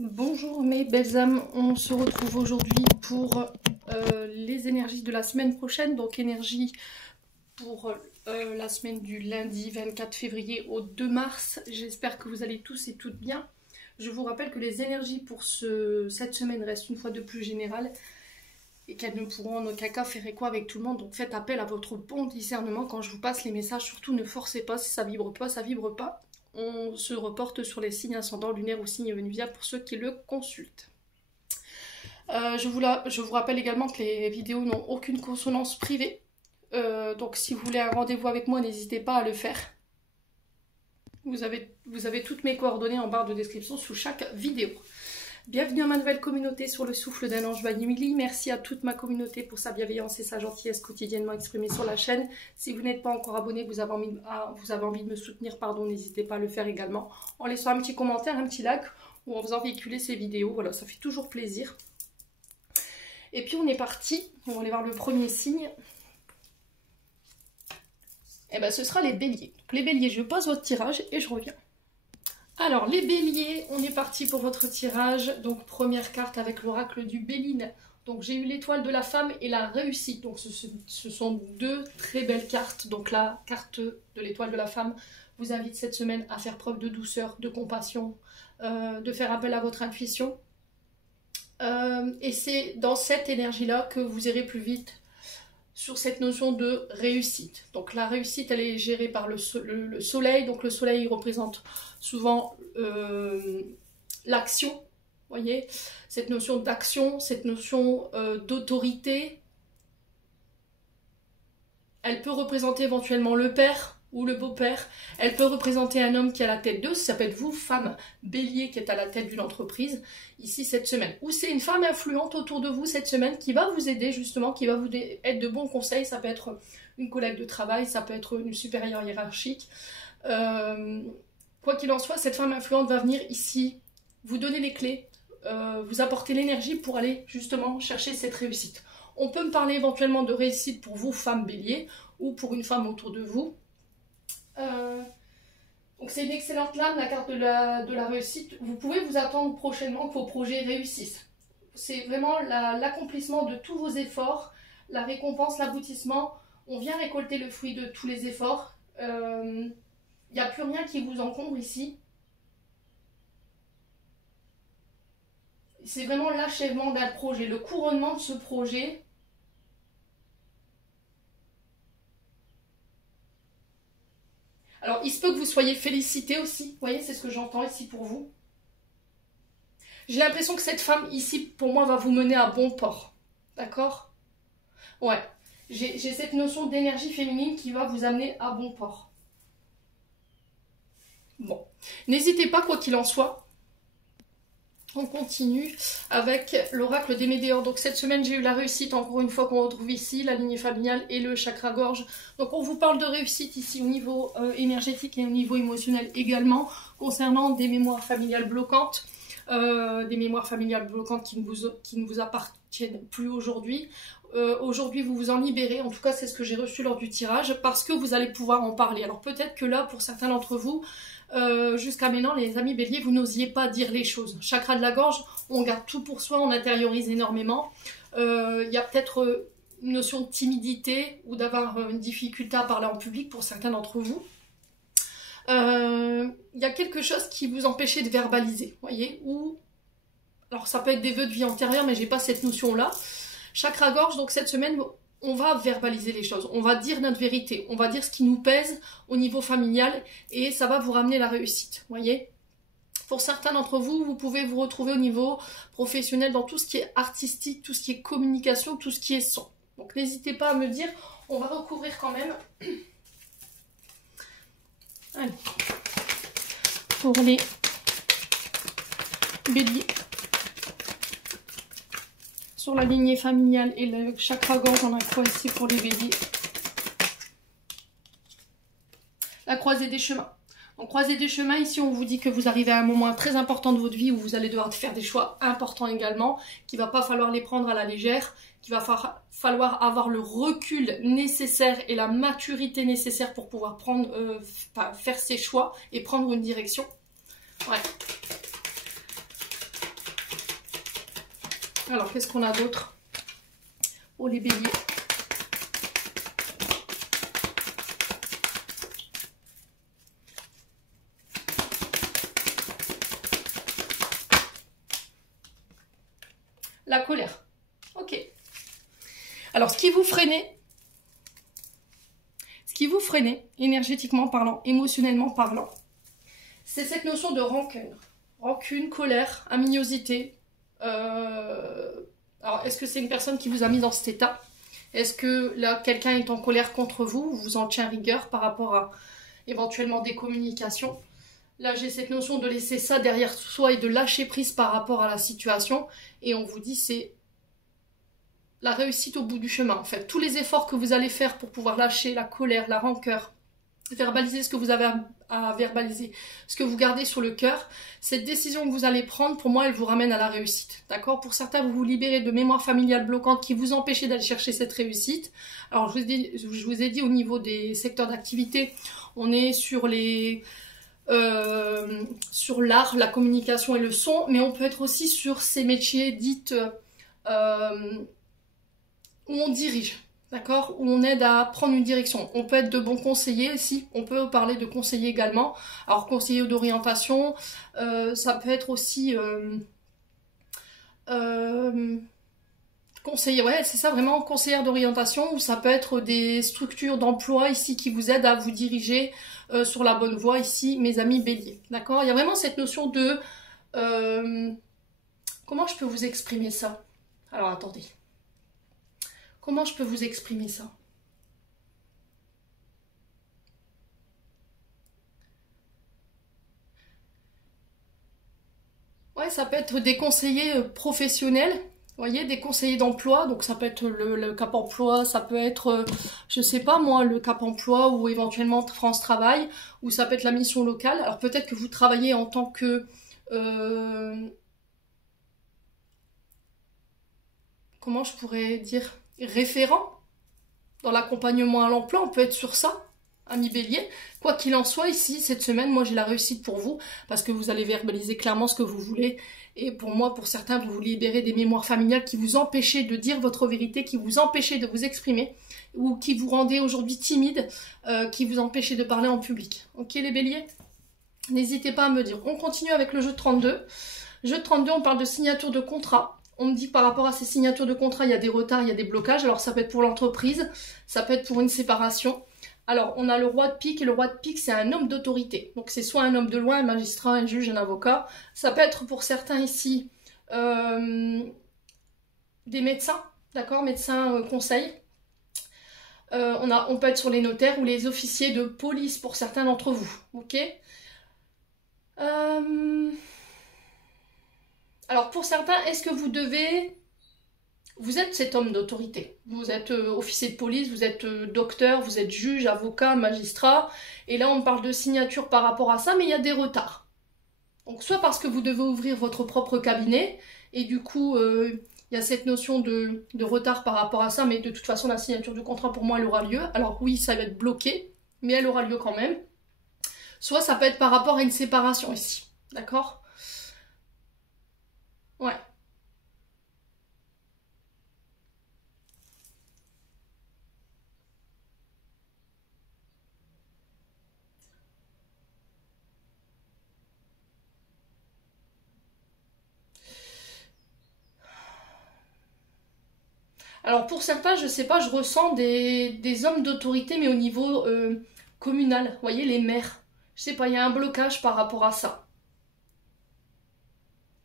Bonjour mes belles âmes, on se retrouve aujourd'hui pour les énergies de la semaine prochaine, donc énergie pour la semaine du lundi 24 février au 2 mars. J'espère que vous allez tous et toutes bien. Je vous rappelle que les énergies pour cette semaine restent une fois de plus générales et qu'elles ne pourront en aucun cas faire écho avec tout le monde. Donc faites appel à votre bon discernement quand je vous passe les messages. Surtout ne forcez pas, si ça vibre pas, ça vibre pas. On se reporte sur les signes ascendants lunaires ou signes vénusiens pour ceux qui le consultent. Je vous rappelle également que les vidéos n'ont aucune consonance privée. Donc si vous voulez un rendez-vous avec moi, n'hésitez pas à le faire. Vous avez toutes mes coordonnées en barre de description sous chaque vidéo. Bienvenue à ma nouvelle communauté sur le souffle d'un ange Vanille. Merci à toute ma communauté pour sa bienveillance et sa gentillesse quotidiennement exprimée sur la chaîne. Si vous n'êtes pas encore abonné, vous avez envie de me soutenir, n'hésitez pas à le faire également. En laissant un petit commentaire, un petit like ou en faisant véhiculer ces vidéos. Voilà, ça fait toujours plaisir. Et puis on est parti. On va aller voir le premier signe. Et ben ce sera les béliers. Donc, les béliers, je pose votre tirage et je reviens. Alors, les béliers, on est parti pour votre tirage. Donc, première carte avec l'oracle du Béline. Donc, j'ai eu l'étoile de la femme et la réussite. Donc, ce sont deux très belles cartes. Donc, la carte de l'étoile de la femme vous invite cette semaine à faire preuve de douceur, de compassion, de faire appel à votre intuition. Et c'est dans cette énergie-là que vous irez plus vite sur cette notion de réussite. Donc la réussite, elle est gérée par le soleil. Donc le soleil, il représente souvent l'action. Voyez, cette notion d'action, cette notion d'autorité. Elle peut représenter éventuellement le père ou le beau-père. Elle peut représenter un homme qui est à la tête d'eux. Ça peut être vous, femme bélier, qui est à la tête d'une entreprise, ici cette semaine. Ou c'est une femme influente autour de vous cette semaine qui va vous aider justement, qui va vous être de bons conseils. Ça peut être une collègue de travail, ça peut être une supérieure hiérarchique. Quoi qu'il en soit, cette femme influente va venir ici vous donner les clés, vous apporter l'énergie pour aller justement chercher cette réussite. On peut me parler éventuellement de réussite pour vous, femme bélier, ou pour une femme autour de vous. Donc c'est une excellente lame, la carte de la réussite. Vous pouvez vous attendre prochainement que vos projets réussissent. C'est vraiment l'accomplissement de tous vos efforts, la récompense, l'aboutissement. On vient récolter le fruit de tous les efforts. Il n'y a plus rien qui vous encombre ici. C'est vraiment l'achèvement d'un projet, le couronnement de ce projet. Alors, il se peut que vous soyez félicité aussi. Vous voyez, c'est ce que j'entends ici pour vous. J'ai l'impression que cette femme ici, pour moi, va vous mener à bon port. D'accord? Ouais. J'ai cette notion d'énergie féminine qui va vous amener à bon port. Bon. N'hésitez pas, quoi qu'il en soit. On continue avec l'oracle des Médéors. Donc cette semaine, j'ai eu la réussite, encore une fois, qu'on retrouve ici, la lignée familiale et le chakra-gorge. Donc on vous parle de réussite ici au niveau énergétique et au niveau émotionnel également, concernant des mémoires familiales bloquantes. Des mémoires familiales bloquantes qui ne vous appartiennent plus aujourd'hui. Aujourd'hui, vous vous en libérez. En tout cas, c'est ce que j'ai reçu lors du tirage, parce que vous allez pouvoir en parler. Alors peut-être que là, pour certains d'entre vous, jusqu'à maintenant, les amis béliers, vous n'osiez pas dire les choses. Chakra de la gorge, on garde tout pour soi, on intériorise énormément. Il y a peut-être une notion de timidité ou d'avoir une difficulté à parler en public pour certains d'entre vous. Il y a quelque chose qui vous empêchait de verbaliser, voyez, ou alors ça peut être des vœux de vie antérieure, mais j'ai pas cette notion-là. Chakra gorge, donc cette semaine, on va verbaliser les choses, on va dire notre vérité, on va dire ce qui nous pèse au niveau familial et ça va vous ramener la réussite, voyez. Pour certains d'entre vous, vous pouvez vous retrouver au niveau professionnel dans tout ce qui est artistique, tout ce qui est communication, tout ce qui est son. Donc n'hésitez pas à me dire, on va recouvrir quand même. Allez. Pour les béliers. Sur la lignée familiale et le chakra-gorge, on a quoi ici pour les béliers? La croisée des chemins. Donc croisée des chemins, ici on vous dit que vous arrivez à un moment très important de votre vie où vous allez devoir faire des choix importants également, qu'il ne va pas falloir les prendre à la légère, qu'il va falloir avoir le recul nécessaire et la maturité nécessaire pour pouvoir faire ses choix et prendre une direction. Ouais. Alors, qu'est-ce qu'on a d'autre? Oh, les béliers. La colère. Ok. Alors, ce qui vous freinait, énergétiquement parlant, émotionnellement parlant, c'est cette notion de rancune. Rancune, colère, aminosité. Alors, est-ce que c'est une personne qui vous a mis dans cet état? Est-ce que là, quelqu'un est en colère contre vous, vous en tient rigueur par rapport à éventuellement des communications? Là, j'ai cette notion de laisser ça derrière soi et de lâcher prise par rapport à la situation. Et on vous dit, c'est la réussite au bout du chemin, en fait. Tous les efforts que vous allez faire pour pouvoir lâcher la colère, la rancœur, verbaliser ce que vous avez à verbaliser, ce que vous gardez sur le cœur, cette décision que vous allez prendre, pour moi, elle vous ramène à la réussite. D'accord? Pour certains, vous vous libérez de mémoires familiales bloquantes qui vous empêchaient d'aller chercher cette réussite. Alors, je vous ai dit au niveau des secteurs d'activité, on est sur les... sur l'art, la communication et le son, mais on peut être aussi sur ces métiers dits où on dirige, d'accord, où on aide à prendre une direction. On peut être de bons conseillers aussi, on peut parler de conseillers également. Alors conseiller d'orientation, ça peut être aussi conseiller, ouais, c'est ça vraiment, conseillère d'orientation, ou ça peut être des structures d'emploi ici qui vous aident à vous diriger sur la bonne voie ici, mes amis béliers, d'accord? Il y a vraiment cette notion de... comment je peux vous exprimer ça? Alors attendez. Comment je peux vous exprimer ça? Ouais, ça peut être des conseillers professionnels, vous voyez, des conseillers d'emploi, donc ça peut être le Cap Emploi, ça peut être, je sais pas moi, le Cap Emploi ou éventuellement France Travail, ou ça peut être la mission locale. Alors peut-être que vous travaillez en tant que... comment je pourrais dire? Référent dans l'accompagnement à l'emploi, on peut être sur ça, amis bélier. Quoi qu'il en soit, ici, cette semaine, moi j'ai la réussite pour vous, parce que vous allez verbaliser clairement ce que vous voulez. Et pour moi, pour certains, vous vous libérez des mémoires familiales qui vous empêchaient de dire votre vérité, qui vous empêchaient de vous exprimer, ou qui vous rendaient aujourd'hui timide, qui vous empêchaient de parler en public. Ok les béliers? N'hésitez pas à me dire. On continue avec le jeu de 32. Jeu de 32, on parle de signature de contrat. On me dit que par rapport à ces signatures de contrat, il y a des retards, il y a des blocages. Alors ça peut être pour l'entreprise, ça peut être pour une séparation. Alors on a le roi de pique, et le roi de pique, c'est un homme d'autorité. Donc c'est soit un homme de loi, un magistrat, un juge, un avocat. Ça peut être pour certains ici des médecins, d'accord, médecins conseils. On peut être sur les notaires ou les officiers de police pour certains d'entre vous, ok. Alors pour certains, est-ce que vous devez... Vous êtes cet homme d'autorité. Vous êtes officier de police, vous êtes docteur, vous êtes juge, avocat, magistrat. Et là, on parle de signature par rapport à ça, mais il y a des retards. Donc soit parce que vous devez ouvrir votre propre cabinet, et du coup, il y a cette notion de retard par rapport à ça, mais de toute façon, la signature du contrat, pour moi, elle aura lieu. Alors oui, ça va être bloqué, mais elle aura lieu quand même. Soit ça peut être par rapport à une séparation ici. D'accord? Ouais. Alors pour certains, je sais pas, je ressens des hommes d'autorité, mais au niveau communal. Vous voyez, les maires. Je sais pas, il y a un blocage par rapport à ça.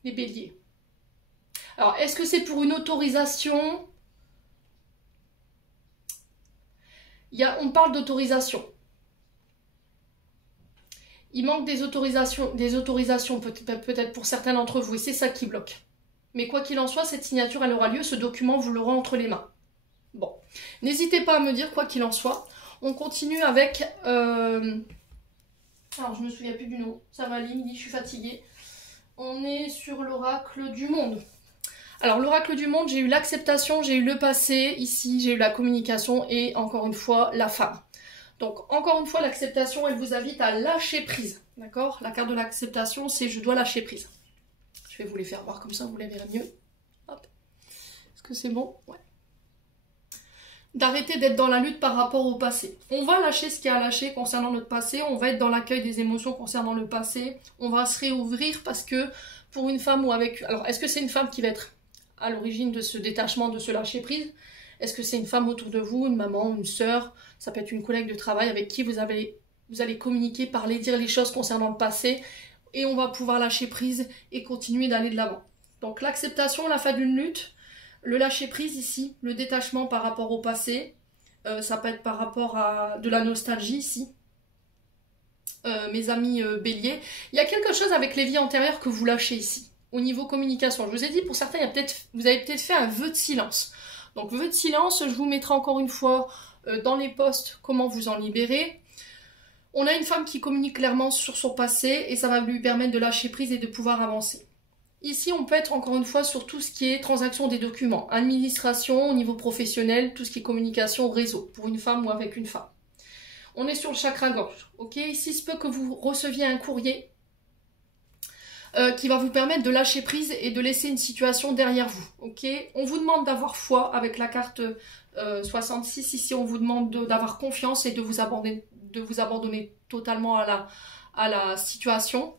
Les béliers. Alors, est-ce que c'est pour une autorisation? On parle d'autorisation. Il manque des autorisations peut-être pour certains d'entre vous, et c'est ça qui bloque. Mais quoi qu'il en soit, cette signature, elle aura lieu, ce document, vous l'aurez entre les mains. Bon, n'hésitez pas à me dire quoi qu'il en soit. On continue avec... Alors, je me souviens plus du nom. Ça va aller, midi, je suis fatiguée. On est sur l'oracle du monde. Alors, l'oracle du monde, j'ai eu l'acceptation, j'ai eu le passé. Ici, j'ai eu la communication et, encore une fois, la femme. Donc, encore une fois, l'acceptation, elle vous invite à lâcher prise. D'accord? La carte de l'acceptation, c'est « je dois lâcher prise ». Je vais vous les faire voir comme ça, vous les verrez mieux. Hop. que c'est bon? Ouais. D'arrêter d'être dans la lutte par rapport au passé. On va lâcher ce qu'il y a à lâcher concernant notre passé, on va être dans l'accueil des émotions concernant le passé, on va se réouvrir parce que pour une femme ou avec... Alors, est-ce que c'est une femme qui va être à l'origine de ce détachement, de ce lâcher prise? Est-ce que c'est une femme autour de vous, une maman, une sœur? Ça peut être une collègue de travail avec qui vous allez communiquer, parler, dire les choses concernant le passé et on va pouvoir lâcher prise et continuer d'aller de l'avant. Donc l'acceptation, la fin d'une lutte, le lâcher prise ici, le détachement par rapport au passé, ça peut être par rapport à de la nostalgie ici. Mes amis béliers, il y a quelque chose avec les vies antérieures que vous lâchez ici, au niveau communication. Je vous ai dit, pour certains, vous avez peut-être fait un vœu de silence. Donc vœu de silence, je vous mettrai encore une fois dans les posts comment vous en libérer. On a une femme qui communique clairement sur son passé et ça va lui permettre de lâcher prise et de pouvoir avancer. Ici, on peut être encore une fois sur tout ce qui est transaction des documents, administration au niveau professionnel, tout ce qui est communication, réseau, pour une femme ou avec une femme. On est sur le chakra gorge, ok? Ici, il se peut que vous receviez un courrier qui va vous permettre de lâcher prise et de laisser une situation derrière vous, ok? On vous demande d'avoir foi avec la carte 66, ici on vous demande d'avoir confiance et de vous abandonner totalement à la situation.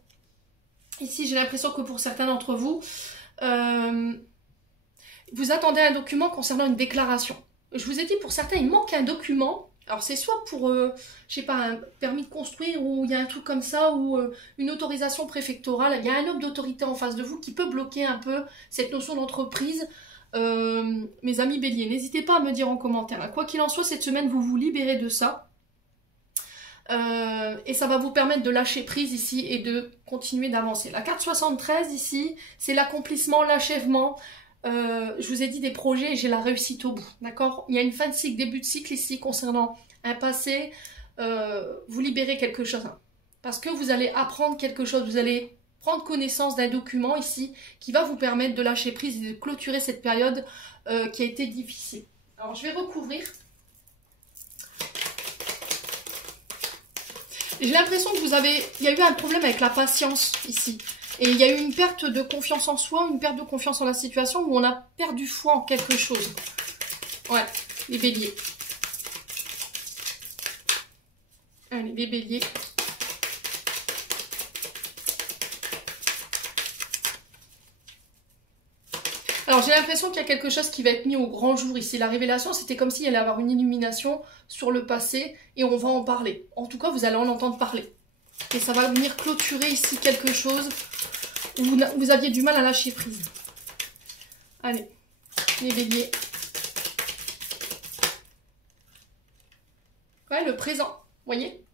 Ici, j'ai l'impression que pour certains d'entre vous, vous attendez un document concernant une déclaration. Je vous ai dit, pour certains, il manque un document. Alors, c'est soit pour, je sais pas, un permis de construire ou il y a un truc comme ça, ou une autorisation préfectorale. Il y a un homme d'autorité en face de vous qui peut bloquer un peu cette notion d'entreprise. Mes amis béliers, n'hésitez pas à me dire en commentaire. Quoi qu'il en soit, cette semaine, vous vous libérez de ça. Et ça va vous permettre de lâcher prise ici et de continuer d'avancer. La carte 73 ici, c'est l'accomplissement, l'achèvement. Je vous ai dit des projets et j'ai la réussite au bout, d'accord? Il y a une fin de cycle, début de cycle ici concernant un passé. Vous libérez quelque chose, hein, parce que vous allez apprendre quelque chose, vous allez prendre connaissance d'un document ici qui va vous permettre de lâcher prise et de clôturer cette période qui a été difficile. Alors je vais recouvrir. J'ai l'impression que il y a eu un problème avec la patience ici. Et il y a eu une perte de confiance en soi, une perte de confiance en la situation où on a perdu foi en quelque chose. Ouais, les béliers. Allez, les béliers. Alors j'ai l'impression qu'il y a quelque chose qui va être mis au grand jour ici. La révélation, c'était comme s'il allait avoir une illumination sur le passé et on va en parler. En tout cas, vous allez en entendre parler. Et ça va venir clôturer ici quelque chose où vous aviez du mal à lâcher prise. Allez, les béliers. Ouais, le présent, vous voyez?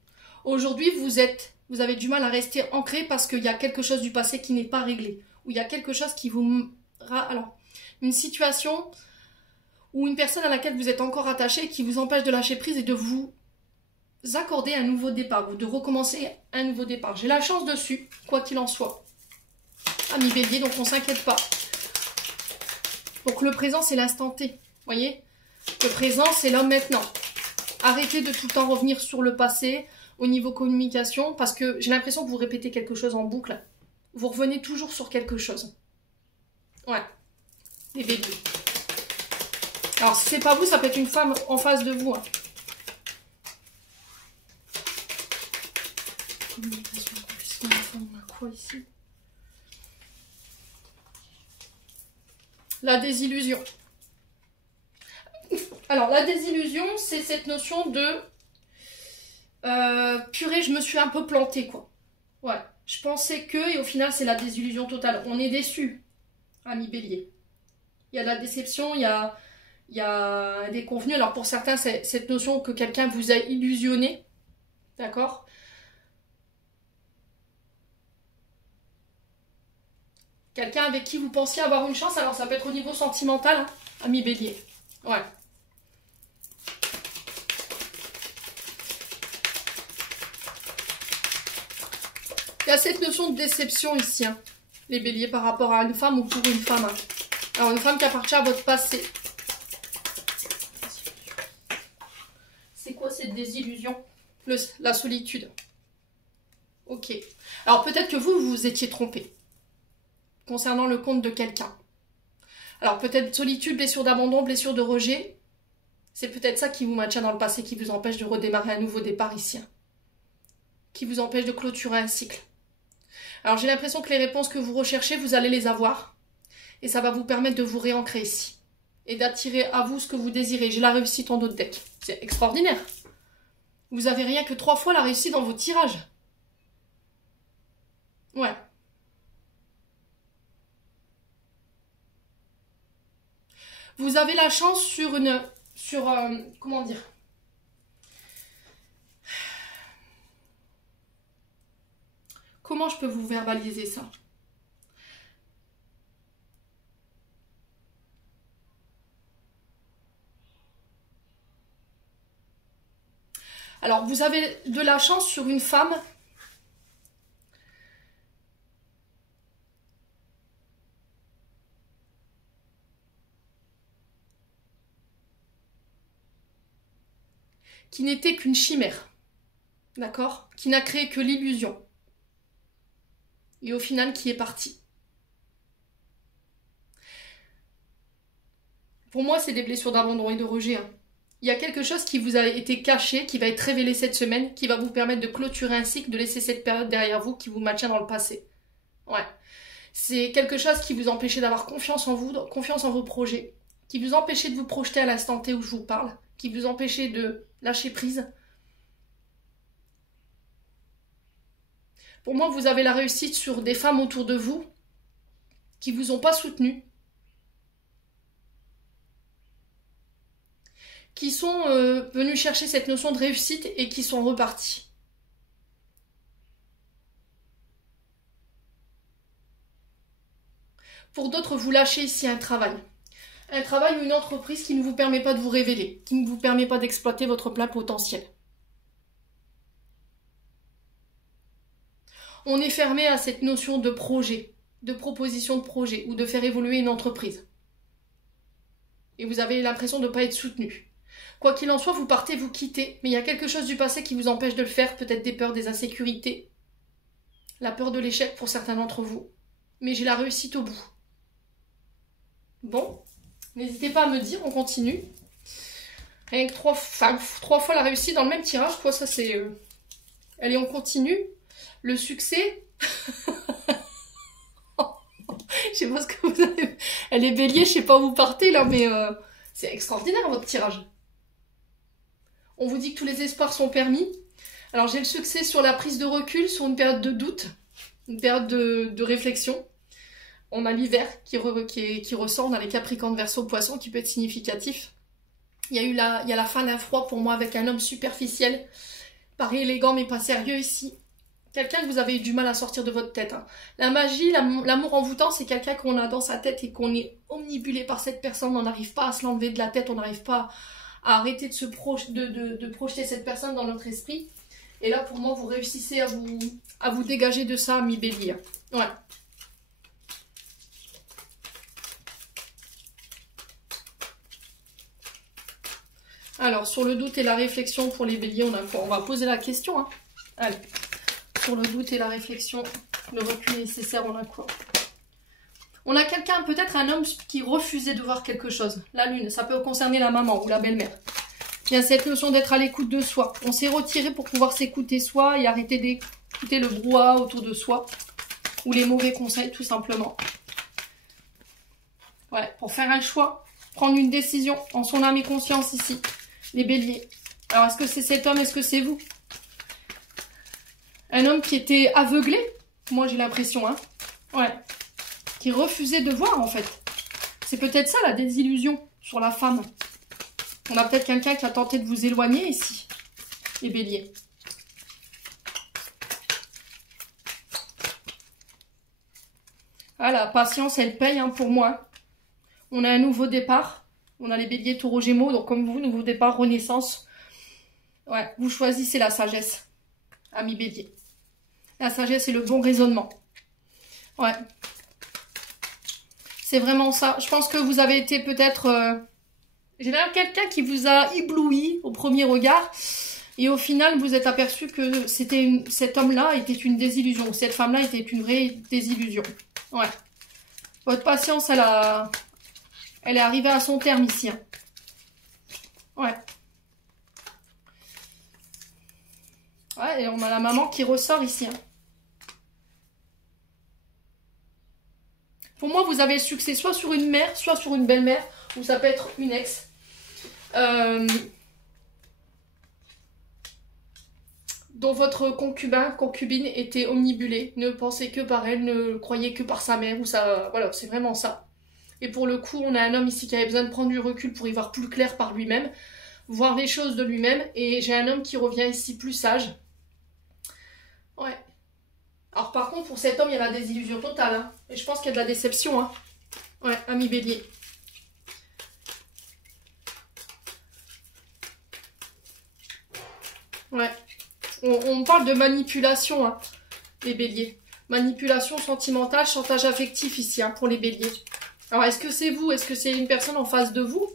Aujourd'hui, vous avez du mal à rester ancré parce qu'il y a quelque chose du passé qui n'est pas réglé. Ou il y a quelque chose qui vous... Alors, une situation ou une personne à laquelle vous êtes encore attaché qui vous empêche de lâcher prise et de vous accorder un nouveau départ ou de recommencer un nouveau départ. J'ai la chance dessus, quoi qu'il en soit. Ami bélier, donc on ne s'inquiète pas. Donc le présent, c'est l'instant T, voyez? Le présent, c'est là maintenant. Arrêtez de tout le temps revenir sur le passé au niveau communication parce que j'ai l'impression que vous répétez quelque chose en boucle. Vous revenez toujours sur quelque chose. Ouais, les béliers. Alors, si c'est pas vous, ça peut être une femme en face de vous. Hein. Communication, on a quoi ici? La désillusion. Alors, la désillusion, c'est cette notion de... purée, je me suis un peu plantée, quoi. Ouais, je pensais que, et au final, c'est la désillusion totale. On est déçu. Ami bélier. Il y a de la déception, il y a des convenus. Alors pour certains, c'est cette notion que quelqu'un vous a illusionné. D'accord? Quelqu'un avec qui vous pensiez avoir une chance. Alors ça peut être au niveau sentimental, hein, ami bélier. Ouais. Il y a cette notion de déception ici, hein, les béliers, par rapport à une femme ou pour une femme. Hein. Alors, une femme qui appartient à votre passé. C'est quoi cette désillusion? La solitude. Ok. Alors, peut-être que vous étiez trompé concernant le compte de quelqu'un. Alors peut-être solitude, blessure d'abandon, blessure de rejet. C'est peut-être ça qui vous maintient dans le passé, qui vous empêche de redémarrer un nouveau départ ici. Qui vous empêche de clôturer un cycle. Alors j'ai l'impression que les réponses que vous recherchez, vous allez les avoir. Et ça va vous permettre de vous réancrer ici. Et d'attirer à vous ce que vous désirez. J'ai la réussite en d'autres decks. C'est extraordinaire. Vous avez rien que 3 fois la réussite dans vos tirages. Ouais. Vous avez la chance sur une... comment dire? Comment je peux vous verbaliser ça? Alors, vous avez de la chance sur une femme qui n'était qu'une chimère, d'accord? Qui n'a créé que l'illusion. Et au final, qui est partie. Pour moi, c'est des blessures d'abandon et de rejet. Hein. Il y a quelque chose qui vous a été caché, qui va être révélé cette semaine, qui va vous permettre de clôturer un cycle, de laisser cette période derrière vous qui vous maintient dans le passé. Ouais. C'est quelque chose qui vous empêchait d'avoir confiance en vous, confiance en vos projets, qui vous empêchait de vous projeter à l'instant T où je vous parle, qui vous empêchait de lâcher prise. Pour moi, vous avez la réussite sur des femmes autour de vous qui vous ont pas soutenu, qui sont venus chercher cette notion de réussite et qui sont repartis. Pour d'autres, vous lâchez ici un travail. Un travail ou une entreprise qui ne vous permet pas de vous révéler, qui ne vous permet pas d'exploiter votre plein potentiel. On est fermé à cette notion de projet, de proposition de projet ou de faire évoluer une entreprise. Et vous avez l'impression de ne pas être soutenu. Quoi qu'il en soit, vous partez, vous quittez, mais il y a quelque chose du passé qui vous empêche de le faire, peut-être des peurs, des insécurités, la peur de l'échec pour certains d'entre vous. Mais j'ai la réussite au bout. Bon, n'hésitez pas à me dire, on continue. Rien que 3 fois la réussite dans le même tirage, quoi, ça c'est... Allez, on continue. Le succès... Je sais pas ce que vous avez... Elle est bélier, je sais pas où vous partez là, mais c'est extraordinaire votre tirage. On vous dit que tous les espoirs sont permis. Alors j'ai le succès sur la prise de recul, sur une période de doute, une période de réflexion. On a l'hiver qui ressort, on a les Capricornes, Verseau, Poissons qui peut être significatif. Il y a la fin d'un froid pour moi avec un homme superficiel, paraît élégant mais pas sérieux ici. Quelqu'un que vous avez eu du mal à sortir de votre tête. Hein. La magie, l'amour envoûtant, c'est quelqu'un qu'on a dans sa tête et qu'on est omnibulé par cette personne. On n'arrive pas à se l'enlever de la tête, on n'arrive pas à arrêter de projeter cette personne dans notre esprit. Et là, pour moi, vous réussissez à vous dégager de ça, mi bélier. Ouais. Alors, sur le doute et la réflexion pour les béliers, on a quoi? On va poser la question. Hein. Allez. Sur le doute et la réflexion, le recul nécessaire, on a quoi? On a quelqu'un, peut-être un homme qui refusait de voir quelque chose. La lune, ça peut concerner la maman ou la belle-mère. Il y a cette notion d'être à l'écoute de soi. On s'est retiré pour pouvoir s'écouter soi et arrêter d'écouter le brouhaha autour de soi. Ou les mauvais conseils, tout simplement. Ouais, pour faire un choix, prendre une décision en son âme et conscience ici. Les béliers. Alors, est-ce que c'est cet homme? Est-ce que c'est vous? Un homme qui était aveuglé, moi j'ai l'impression, hein. Ouais. Qui refusait de voir, en fait. C'est peut-être ça, la désillusion sur la femme. On a peut-être quelqu'un qui a tenté de vous éloigner ici, les béliers. Ah, la patience, elle paye, hein, pour moi. On a un nouveau départ. On a les béliers, taureaux, gémeaux. Donc, comme vous, nouveau départ, renaissance. Ouais, vous choisissez la sagesse, amis béliers. La sagesse et le bon raisonnement. Ouais. C'est vraiment ça. Je pense que vous avez été peut-être... J'ai là quelqu'un qui vous a ébloui au premier regard. Et au final, vous êtes aperçu que cet homme-là était une désillusion. Cette femme-là était une vraie désillusion. Ouais. Votre patience, elle a Elle est arrivée à son terme ici. Hein. Ouais. Ouais, et on a la maman qui ressort ici. Hein. Pour moi, vous avez le succès soit sur une mère, soit sur une belle-mère, ou ça peut être une ex. Dont votre concubine était omnibulée, ne pensait que par elle, ne croyait que par sa mère, ou ça, voilà, c'est vraiment ça. Et pour le coup, on a un homme ici qui avait besoin de prendre du recul pour y voir plus clair par lui-même, voir les choses de lui-même, et j'ai un homme qui revient ici plus sage. Ouais. Alors par contre, pour cet homme, il y a la désillusion totale, hein. Et je pense qu'il y a de la déception, hein. Ouais, ami Bélier. Ouais. On parle de manipulation, hein, les béliers. Manipulation sentimentale, chantage affectif ici, hein, pour les béliers. Alors, est-ce que c'est vous? Est-ce que c'est une personne en face de vous?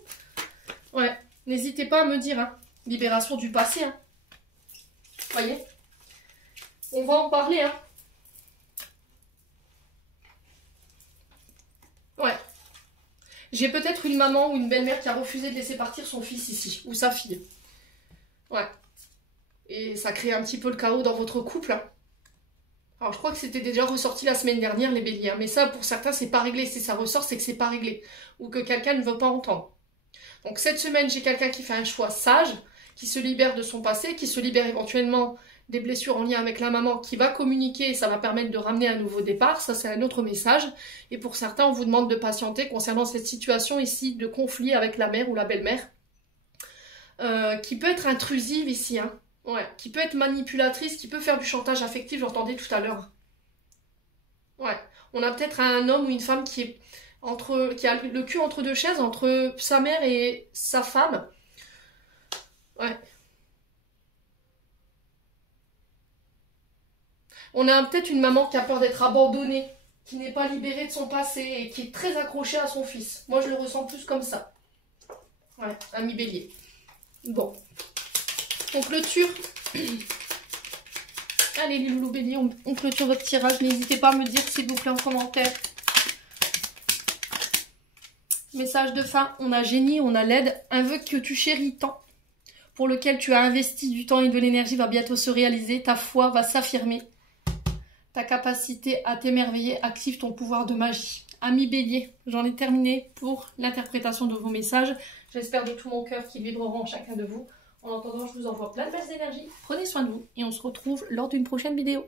Ouais, n'hésitez pas à me dire, hein. Libération du passé, hein. Voyez? On va en parler, hein. Ouais. J'ai peut-être une maman ou une belle-mère qui a refusé de laisser partir son fils ici, ou sa fille. Ouais. Et ça crée un petit peu le chaos dans votre couple. Hein. Alors je crois que c'était déjà ressorti la semaine dernière les béliers. Hein. Mais ça pour certains c'est pas réglé. Si ça ressort c'est que c'est pas réglé. Ou que quelqu'un ne veut pas entendre. Donc cette semaine j'ai quelqu'un qui fait un choix sage. Qui se libère de son passé. Qui se libère éventuellement des blessures en lien avec la maman. Qui va communiquer et ça va permettre de ramener un nouveau départ. Ça c'est un autre message. Et pour certains on vous demande de patienter concernant cette situation ici de conflit avec la mère ou la belle-mère. Qui peut être intrusive ici. Hein. Ouais, qui peut être manipulatrice, qui peut faire du chantage affectif, j'entendais tout à l'heure. Ouais, on a peut-être un homme ou une femme qui est qui a le cul entre deux chaises, entre sa mère et sa femme. Ouais. On a peut-être une maman qui a peur d'être abandonnée, qui n'est pas libérée de son passé et qui est très accrochée à son fils. Moi, je le ressens plus comme ça. Ouais, ami bélier. Bon. On clôture. Allez les loulous béliers, on clôture votre tirage. N'hésitez pas à me dire s'il vous plaît en commentaire. Message de fin, on a génie, on a l'aide. Un vœu que tu chéris tant, pour lequel tu as investi du temps et de l'énergie va bientôt se réaliser. Ta foi va s'affirmer. Ta capacité à t'émerveiller active ton pouvoir de magie. Ami bélier, j'en ai terminé pour l'interprétation de vos messages. J'espère de tout mon cœur qu'ils vibreront en chacun de vous. En attendant, je vous envoie plein de belles énergies. Prenez soin de vous et on se retrouve lors d'une prochaine vidéo.